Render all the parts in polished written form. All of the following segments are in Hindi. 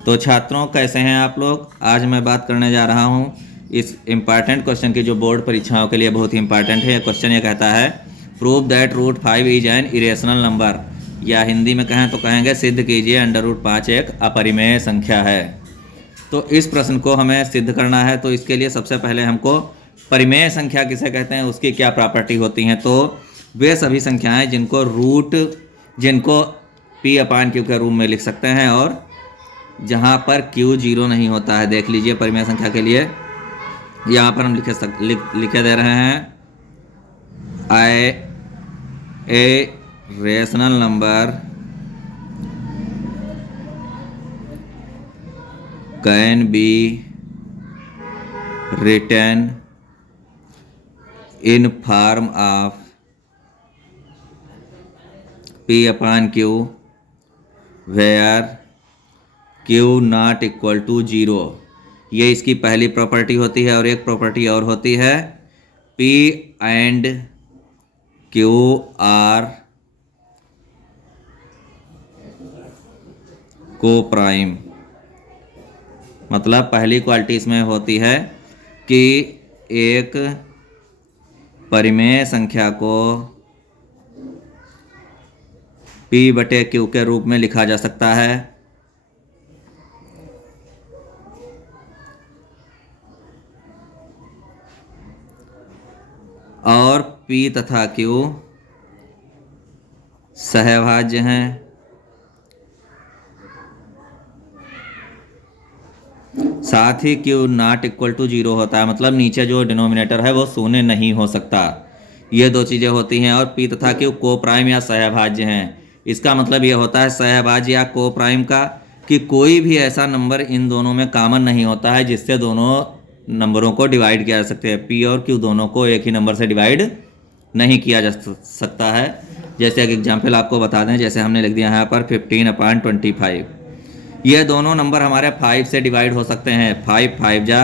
तो छात्रों कैसे हैं आप लोग। आज मैं बात करने जा रहा हूं इस इम्पॉर्टेंट क्वेश्चन की जो बोर्ड परीक्षाओं के लिए बहुत ही इंपॉर्टेंट है। क्वेश्चन ये कहता है prove that root 5 is an irrational number, या हिंदी में कहें तो कहेंगे सिद्ध कीजिए अंडर रूट 5 एक अपरिमेय संख्या है। तो इस प्रश्न को हमें सिद्ध करना है। तो इसके लिए सबसे पहले हमको परिमेय संख्या किसे कहते हैं, उसकी क्या प्रॉपर्टी होती हैं। तो वे सभी संख्याएं जिनको p/q के रूप में लिख सकते हैं और जहाँ पर q 0 नहीं होता है। देख लीजिए परिमेय संख्या के लिए यहाँ पर हम लिखे दे रहे हैं a rational number can be written in form of p/q where q not equal to 0। ये इसकी पहली प्रॉपर्टी होती है। और एक प्रॉपर्टी और होती है p and q are co-prime। मतलब पहली क्वालिटी इसमें होती है कि एक परिमेय संख्या को p/q के रूप में लिखा जा सकता है और p तथा q सहभाज्य हैं। साथ ही q नॉट इक्वल टू 0 होता है, मतलब नीचे जो डिनोमिनेटर है वो शून्य नहीं हो सकता। ये दो चीज़ें होती हैं। और p तथा q को प्राइम या सहभाज्य हैं। इसका मतलब ये होता है सहभाज्य या को प्राइम का कि कोई भी ऐसा नंबर इन दोनों में कॉमन नहीं होता है जिससे दोनों नंबरों को डिवाइड किया जा सकता है। p और q दोनों को एक ही नंबर से डिवाइड नहीं किया जा सकता है। जैसे एक एग्जाम्पल आपको बता दें, जैसे हमने लिख दिया यहाँ पर 15/25। ये दोनों नंबर हमारे 5 से डिवाइड हो सकते हैं। 5 5 जा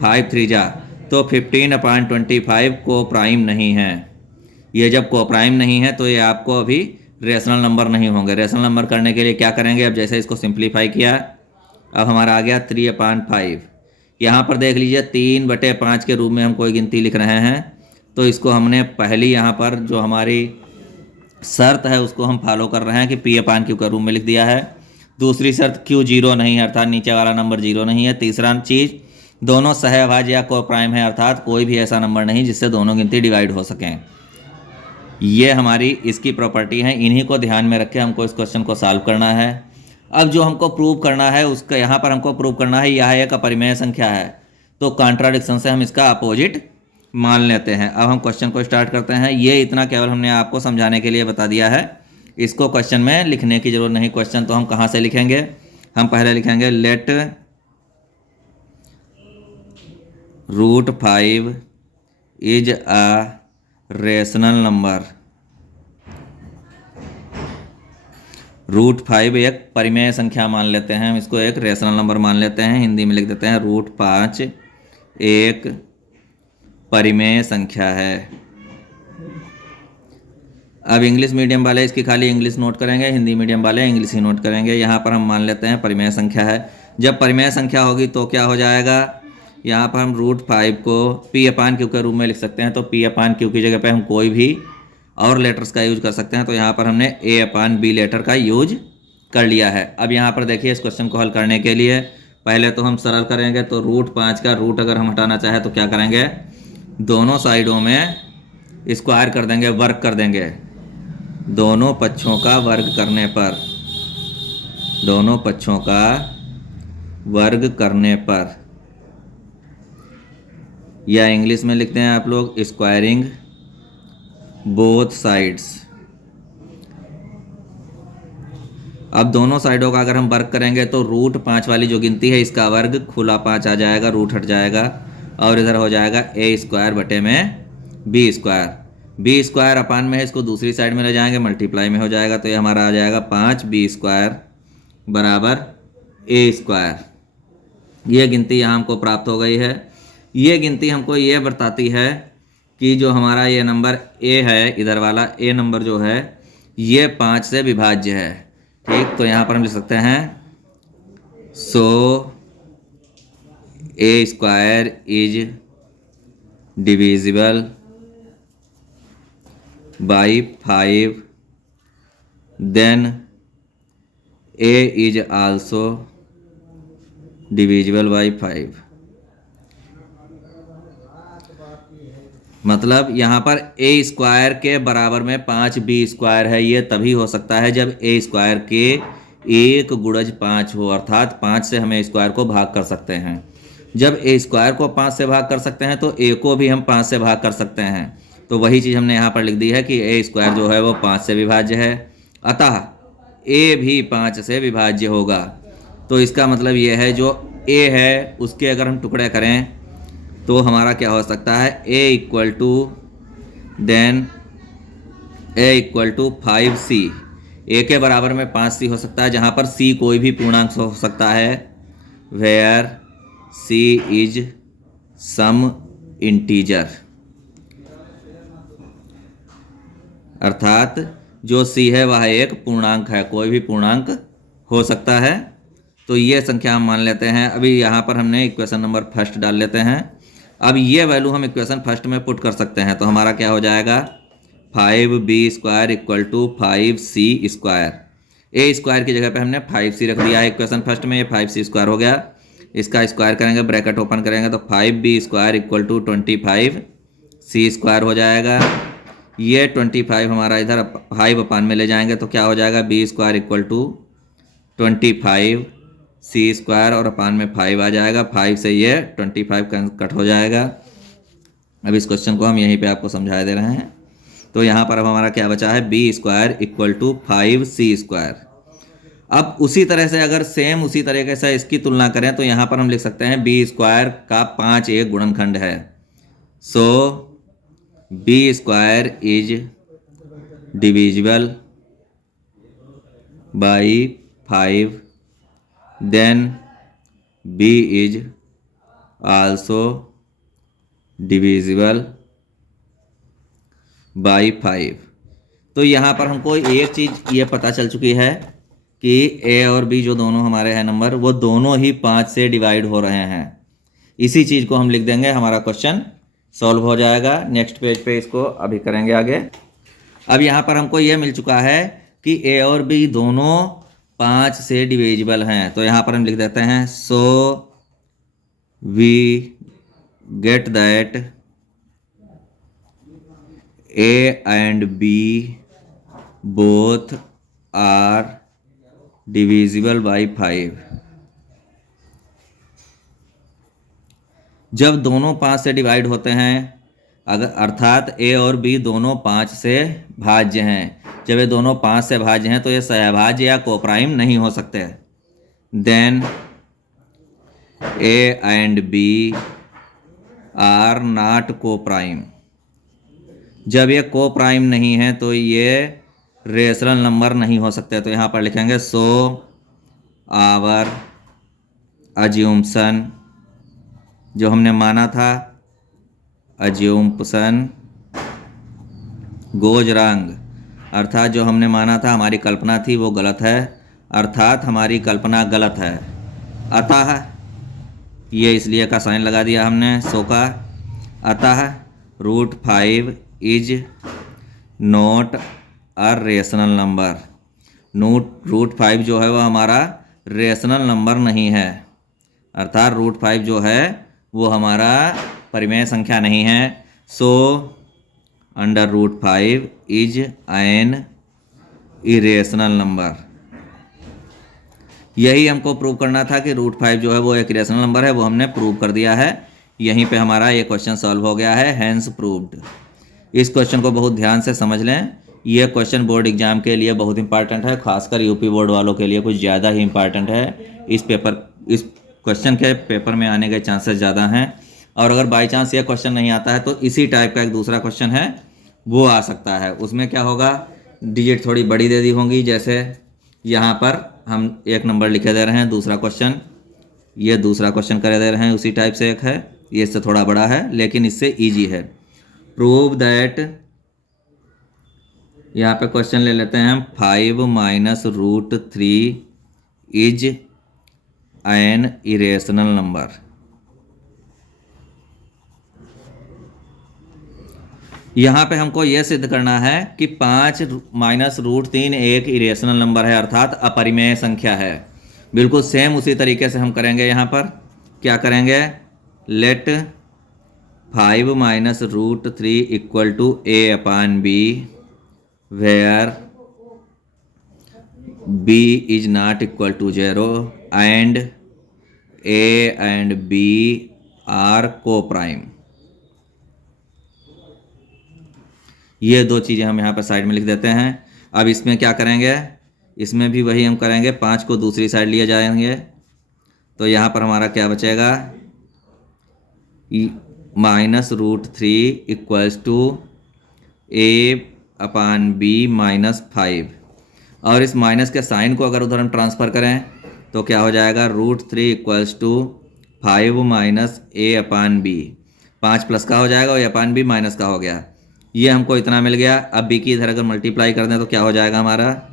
5 3 जा, तो 15/25 को प्राइम नहीं है। ये जब को प्राइम नहीं है तो ये आपको अभी रेशनल नंबर नहीं होंगे। रेशनल नंबर करने के लिए क्या करेंगे, अब जैसे इसको सिंप्लीफाई किया, अब हमारा आ गया 3/5। यहाँ पर देख लीजिए 3/5 के रूप में हम कोई गिनती लिख रहे हैं। तो इसको हमने पहली यहाँ पर जो हमारी शर्त है उसको हम फॉलो कर रहे हैं कि p/q के रूप में लिख दिया है। दूसरी शर्त q 0 नहीं है, अर्थात नीचे वाला नंबर 0 नहीं है। तीसरा चीज़ दोनों सहभाज्य या को प्राइम है, अर्थात कोई भी ऐसा नंबर नहीं जिससे दोनों गिनती डिवाइड हो सकें। ये हमारी इसकी प्रॉपर्टी है। इन्हीं को ध्यान में रख के हमको इस क्वेश्चन को सॉल्व करना है। अब जो हमको प्रूव करना है उसका यहाँ पर हमको प्रूव करना है यह एक अपरिमेय संख्या है। तो कॉन्ट्राडिक्शन से हम इसका अपोजिट मान लेते हैं। अब हम क्वेश्चन को स्टार्ट करते हैं। ये इतना केवल हमने आपको समझाने के लिए बता दिया है, इसको क्वेश्चन में लिखने की जरूरत नहीं। क्वेश्चन तो हम कहाँ से लिखेंगे, हम पहले लिखेंगे let root 5 is a rational number. Root 5 एक परिमेय संख्या मान लेते हैं, हम इसको एक रेशनल नंबर मान लेते हैं। हिंदी में लिख देते हैं रूट 5 एक परिमेय संख्या है। अब इंग्लिश मीडियम वाले इसकी खाली इंग्लिश नोट करेंगे, हिंदी मीडियम वाले इंग्लिश ही नोट करेंगे। यहाँ पर हम मान लेते हैं परिमेय संख्या है। जब परिमेय संख्या होगी तो क्या हो जाएगा, यहाँ पर हम रूट 5 को p/q के रूप में लिख सकते हैं। तो p/q की जगह पे हम कोई भी और लेटर्स का यूज कर सकते हैं। तो यहाँ पर हमने a/b लेटर का यूज कर लिया है। अब यहाँ पर देखिए इस क्वेश्चन को हल करने के लिए पहले तो हम सरल करेंगे। तो रूट 5 का रूट अगर हम हटाना चाहें तो क्या करेंगे, दोनों साइडों में स्क्वायर कर देंगे, वर्ग कर देंगे। दोनों पक्षों का वर्ग करने पर, दोनों पक्षों का वर्ग करने पर, या इंग्लिश में लिखते हैं आप लोग स्क्वायरिंग बोथ साइड्स। अब दोनों साइडों का अगर हम वर्ग करेंगे तो रूट 5 वाली जो गिनती है इसका वर्ग खुला 5 आ जाएगा, रूट हट जाएगा और इधर हो जाएगा a² बटे में b²। अपान में है, इसको दूसरी साइड में ले जाएंगे, मल्टीप्लाई में हो जाएगा। तो ये हमारा आ जाएगा 5b² बराबर a²। ये गिनती यहाँ हमको प्राप्त हो गई है। ये गिनती हमको ये बताती है कि जो हमारा ये नंबर a है, इधर वाला a नंबर जो है ये 5 से विभाज्य है। ठीक, तो यहाँ पर हम लिख सकते हैं so A square is divisible by 5, then A is also divisible by 5। मतलब यहाँ पर ए स्क्वायर के बराबर में 5b स्क्वायर है, ये तभी हो सकता है जब ए स्क्वायर के एक गुणज 5 हो, अर्थात 5 से हम ए स्क्वायर को भाग कर सकते हैं। जब ए स्क्वायर को 5 से भाग कर सकते हैं तो ए को भी हम 5 से भाग कर सकते हैं। तो वही चीज़ हमने यहाँ पर लिख दी है कि ए स्क्वायर जो है वो 5 से विभाज्य है, अतः ए भी 5 से विभाज्य होगा। तो इसका मतलब ये है जो ए है उसके अगर हम टुकड़े करें तो हमारा क्या हो सकता है, a equal to then a equal to 5c। a के बराबर में 5c हो सकता है, जहाँ पर c कोई भी पूर्णांक हो सकता है, where c is some integer, अर्थात जो c है वह एक पूर्णांक है, कोई भी पूर्णांक हो सकता है। तो ये संख्या हम मान लेते हैं। अभी यहाँ पर हमने इक्वेशन नंबर फर्स्ट डाल लेते हैं। अब ये वैल्यू हम इक्वेशन फर्स्ट में पुट कर सकते हैं, तो हमारा क्या हो जाएगा, 5b square equal to 5c square. A square की जगह पे हमने 5c रख दिया है इक्वेशन फर्स्ट में, ये 5c स्क्वायर हो गया। इसका स्क्वायर करेंगे, ब्रैकेट ओपन करेंगे तो 5b square equal to 25c square हो जाएगा। ये 25 हमारा इधर 5 अपान में ले जाएंगे तो क्या हो जाएगा, b square equal to 25c square और अपान में 5 आ जाएगा। 5 से ये 25 कट हो जाएगा। अब इस क्वेश्चन को हम यहीं पे आपको समझा दे रहे हैं। तो यहाँ पर अब हमारा क्या बचा है, b square equal to 5c square. अब उसी तरह से अगर सेम उसी तरीके से इसकी तुलना करें तो यहाँ पर हम लिख सकते हैं b स्क्वायर का 5 एक गुणनखंड है। So b square is divisible by 5, then b is also divisible by 5। तो यहाँ पर हमको एक चीज़ ये पता चल चुकी है कि a और b जो दोनों हमारे हैं नंबर, वो दोनों ही 5 से डिवाइड हो रहे हैं। इसी चीज़ को हम लिख देंगे, हमारा क्वेश्चन सॉल्व हो जाएगा। नेक्स्ट पेज पे इसको अभी करेंगे आगे। अब यहाँ पर हमको ये मिल चुका है कि a और b दोनों 5 से डिविजिबल हैं, तो यहाँ पर हम लिख देते हैं so we get that a and b both are divisible by 5। जब दोनों 5 से डिवाइड होते हैं, अगर अर्थात a और b दोनों 5 से भाज्य हैं, जब ये दोनों 5 से भाज्य हैं तो ये सहभाज्य या कोप्राइम नहीं हो सकते। Then a and b are not coprime. जब ये कोप्राइम नहीं है तो ये रेशनल नंबर नहीं हो सकते। तो यहाँ पर लिखेंगे सो आवर अज्यूम्पशन, जो हमने माना था अज्यूम्पशन गोज रॉन्ग, अर्थात जो हमने माना था, हमारी कल्पना थी, वो गलत है, अर्थात हमारी कल्पना गलत है। अतः ये इसलिए का साइन लगा दिया हमने सो का। अतः √5 is not a rational number. √5 जो है वह हमारा रेशनल नंबर नहीं है, अर्थात √5 जो है वो हमारा परिमेय संख्या नहीं है। सो √5 इज एन इरेशनल नंबर। यही हमको प्रूव करना था कि √5 जो है वो एक इरेशनल नंबर है, वो हमने प्रूव कर दिया है। यहीं पे हमारा ये क्वेश्चन सॉल्व हो गया है, हैंस प्रूव्ड। इस क्वेश्चन को बहुत ध्यान से समझ लें, ये क्वेश्चन बोर्ड एग्जाम के लिए बहुत इंपॉर्टेंट है, खासकर यूपी बोर्ड वालों के लिए कुछ ज़्यादा ही इंपॉर्टेंट है। इस क्वेश्चन के पेपर में आने के चांसेस ज़्यादा हैं, और अगर बाई चांस ये क्वेश्चन नहीं आता है तो इसी टाइप का एक दूसरा क्वेश्चन है वो आ सकता है। उसमें क्या होगा, डिजिट थोड़ी बड़ी दे दी होंगी, जैसे यहाँ पर हम 1 नंबर लिखे दे रहे हैं, दूसरा क्वेश्चन, ये दूसरा क्वेश्चन करे दे रहे हैं, उसी टाइप से एक है, ये इससे थोड़ा बड़ा है लेकिन इससे ईजी है। प्रूव दैट, यहाँ पे क्वेश्चन ले लेते हैं हम, 5 - √3 इज एन इरेशनल नंबर। यहाँ पे हमको यह सिद्ध करना है कि 5 माइनस रूट 3 एक इरेशनल नंबर है, अर्थात अपरिमेय संख्या है। बिल्कुल सेम उसी तरीके से हम करेंगे। यहाँ पर क्या करेंगे, let 5 minus root 3 equal to a upon b where b is not equal to 0 and a and b are coprime. ये दो चीज़ें हम यहाँ पर साइड में लिख देते हैं। अब इसमें क्या करेंगे, इसमें भी वही हम करेंगे, 5 को दूसरी साइड लिए जाएंगे। तो यहाँ पर हमारा क्या बचेगा, minus root 3 equals to a upon b minus 5। और इस माइनस के साइन को अगर उधर हम ट्रांसफ़र करें तो क्या हो जाएगा, root 3 equals to 5 minus a upon b। 5 plus का हो जाएगा और a अपॉन b माइनस का हो गया। ये हमको इतना मिल गया। अब b की इधर अगर मल्टीप्लाई कर दें तो क्या हो जाएगा हमारा,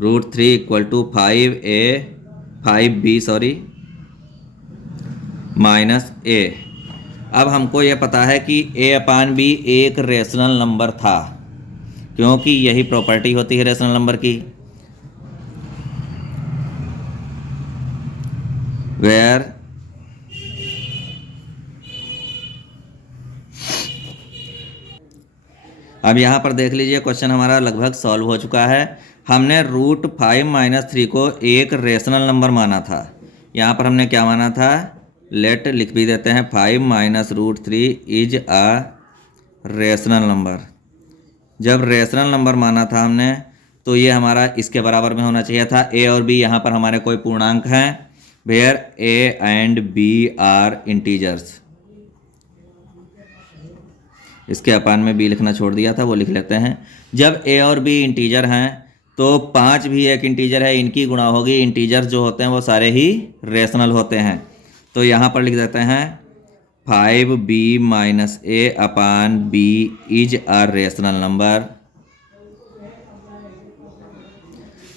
root 3 equal to 5b minus a। अब हमको ये पता है कि a अपॉन b एक रेशनल नंबर था, क्योंकि यही प्रॉपर्टी होती है रेशनल नंबर की, वेयर अब यहाँ पर देख लीजिए क्वेश्चन हमारा लगभग सॉल्व हो चुका है। हमने रूट 5 माइनस 3 को एक रेशनल नंबर माना था। यहाँ पर हमने क्या माना था, लेट लिख भी देते हैं, 5 minus root 3 is a rational number. जब रेशनल नंबर माना था हमने तो ये हमारा इसके बराबर में होना चाहिए था। a और b यहाँ पर हमारे कोई पूर्णांक हैं, where a and b are integers. इसके अपान में b लिखना छोड़ दिया था, वो लिख लेते हैं। जब a और b इंटीजर हैं तो 5 भी एक इंटीजर है, इनकी गुणा होगी। इंटीजर जो होते हैं वो सारे ही रेशनल होते हैं। तो यहाँ पर लिख देते हैं 5b minus a upon b is a rational number.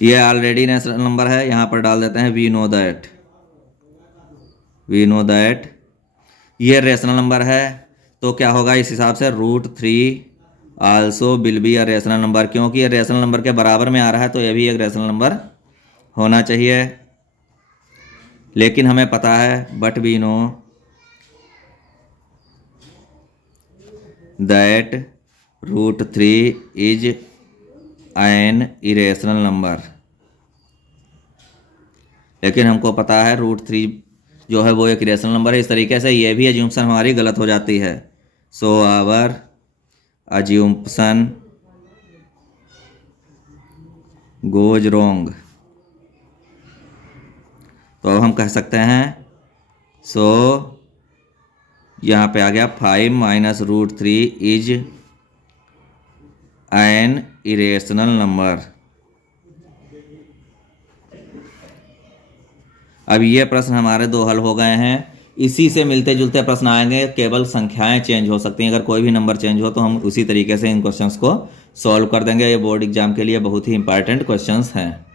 ये ऑलरेडी रेशनल नंबर है, यहाँ पर डाल देते हैं वी नो दैट ये रेशनल नंबर है। तो क्या होगा इस हिसाब से, root 3 also will be a rational number. क्योंकि ये रेशनल नंबर के बराबर में आ रहा है तो ये भी एक रेशनल नंबर होना चाहिए। लेकिन हमें पता है, but we know that root 3 is an irrational number. लेकिन हमको पता है रूट 3 जो है वो एक रेशनल नंबर है। इस तरीके से ये भी अज्यूम्पशन हमारी गलत हो जाती है। सो आवर अज्यूम्पशन गोज रोंग। तो अब हम कह सकते हैं, सो यहाँ पे आ गया 5 minus root 3 is an irrational number. अब ये प्रश्न हमारे 2 हल हो गए हैं। इसी से मिलते जुलते प्रश्न आएंगे, केवल संख्याएं चेंज हो सकती हैं। अगर कोई भी नंबर चेंज हो तो हम उसी तरीके से इन क्वेश्चंस को सॉल्व कर देंगे। ये बोर्ड एग्जाम के लिए बहुत ही इंपॉर्टेंट क्वेश्चंस हैं।